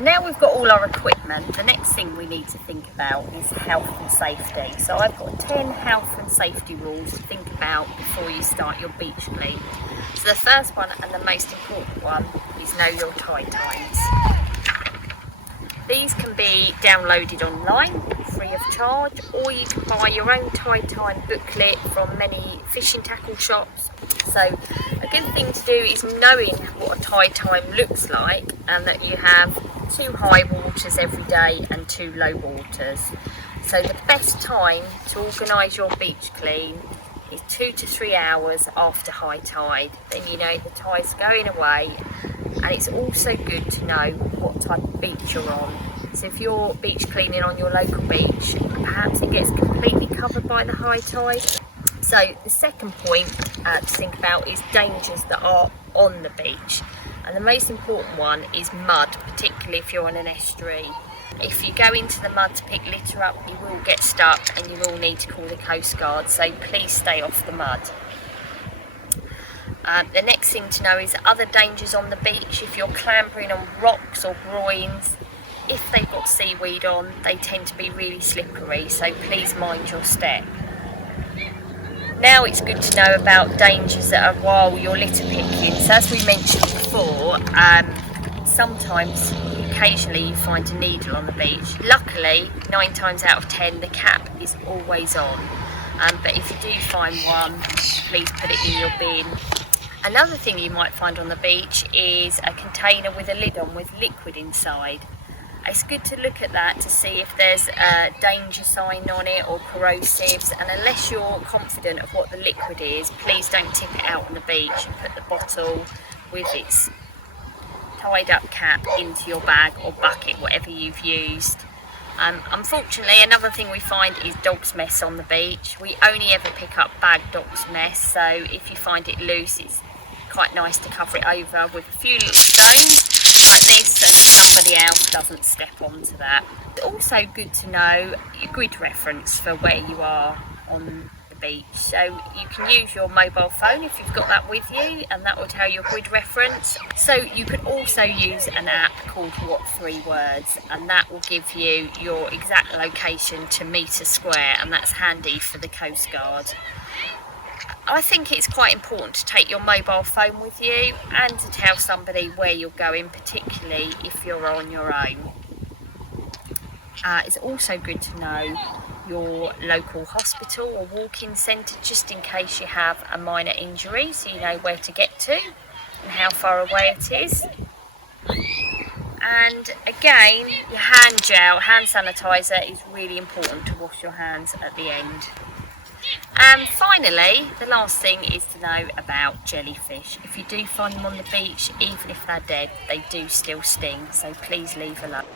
So now we've got all our equipment, the next thing we need to think about is health and safety. So I've got 10 health and safety rules to think about before you start your beach clean. So the first one and the most important one is know your tide times. These can be downloaded online free of charge, or you can buy your own tide time booklet from many fishing tackle shops. So a good thing to do is knowing what a tide time looks like, and that you have 2 high waters every day and 2 low waters. So the best time to organise your beach clean is 2 to 3 hours after high tide. Then you know the tide's going away, and it's also good to know what type of beach you're on. So if you're beach cleaning on your local beach, perhaps it gets completely covered by the high tide. So the second point to think about is dangers that are on the beach. And the most important one is mud, particularly if you're on an estuary. If you go into the mud to pick litter up, you will get stuck and you will need to call the Coast Guard, so please stay off the mud. The next thing to know is other dangers on the beach. If you're clambering on rocks or groins, if they've got seaweed on, they tend to be really slippery, so please mind your step. Now it's good to know about dangers that are while you're litter picking. So as we mentioned before, sometimes, occasionally you find a needle on the beach. Luckily, 9 times out of 10, the cap is always on. But if you do find one, please put it in your bin. Another thing you might find on the beach is a container with a lid on with liquid inside. It's good to look at that to see if there's a danger sign on it or corrosives, and unless you're confident of what the liquid is, please don't tip it out on the beach and put the bottle with its tied up cap into your bag or bucket, whatever you've used. Unfortunately, another thing we find is dog's mess on the beach. We only ever pick up bagged dog's mess, so if you find it loose, it's quite nice to cover it over with a few little stones like this, so that somebody else doesn't step onto that. It's also good to know your grid reference for where you are on the beach. So you can use your mobile phone if you've got that with you, and that will tell your grid reference. So you could also use an app called What 3 Words, and that will give you your exact location to metre square, and that's handy for the Coast Guard. I think it's quite important to take your mobile phone with you and to tell somebody where you're going, particularly if you're on your own. It's also good to know your local hospital or walk-in centre, just in case you have a minor injury, so you know where to get to and how far away it is. And again, your hand gel, hand sanitizer is really important to wash your hands at the end. And finally, the last thing is to know about jellyfish. If you do find them on the beach, even if they're dead, they do still sting, so please leave alone.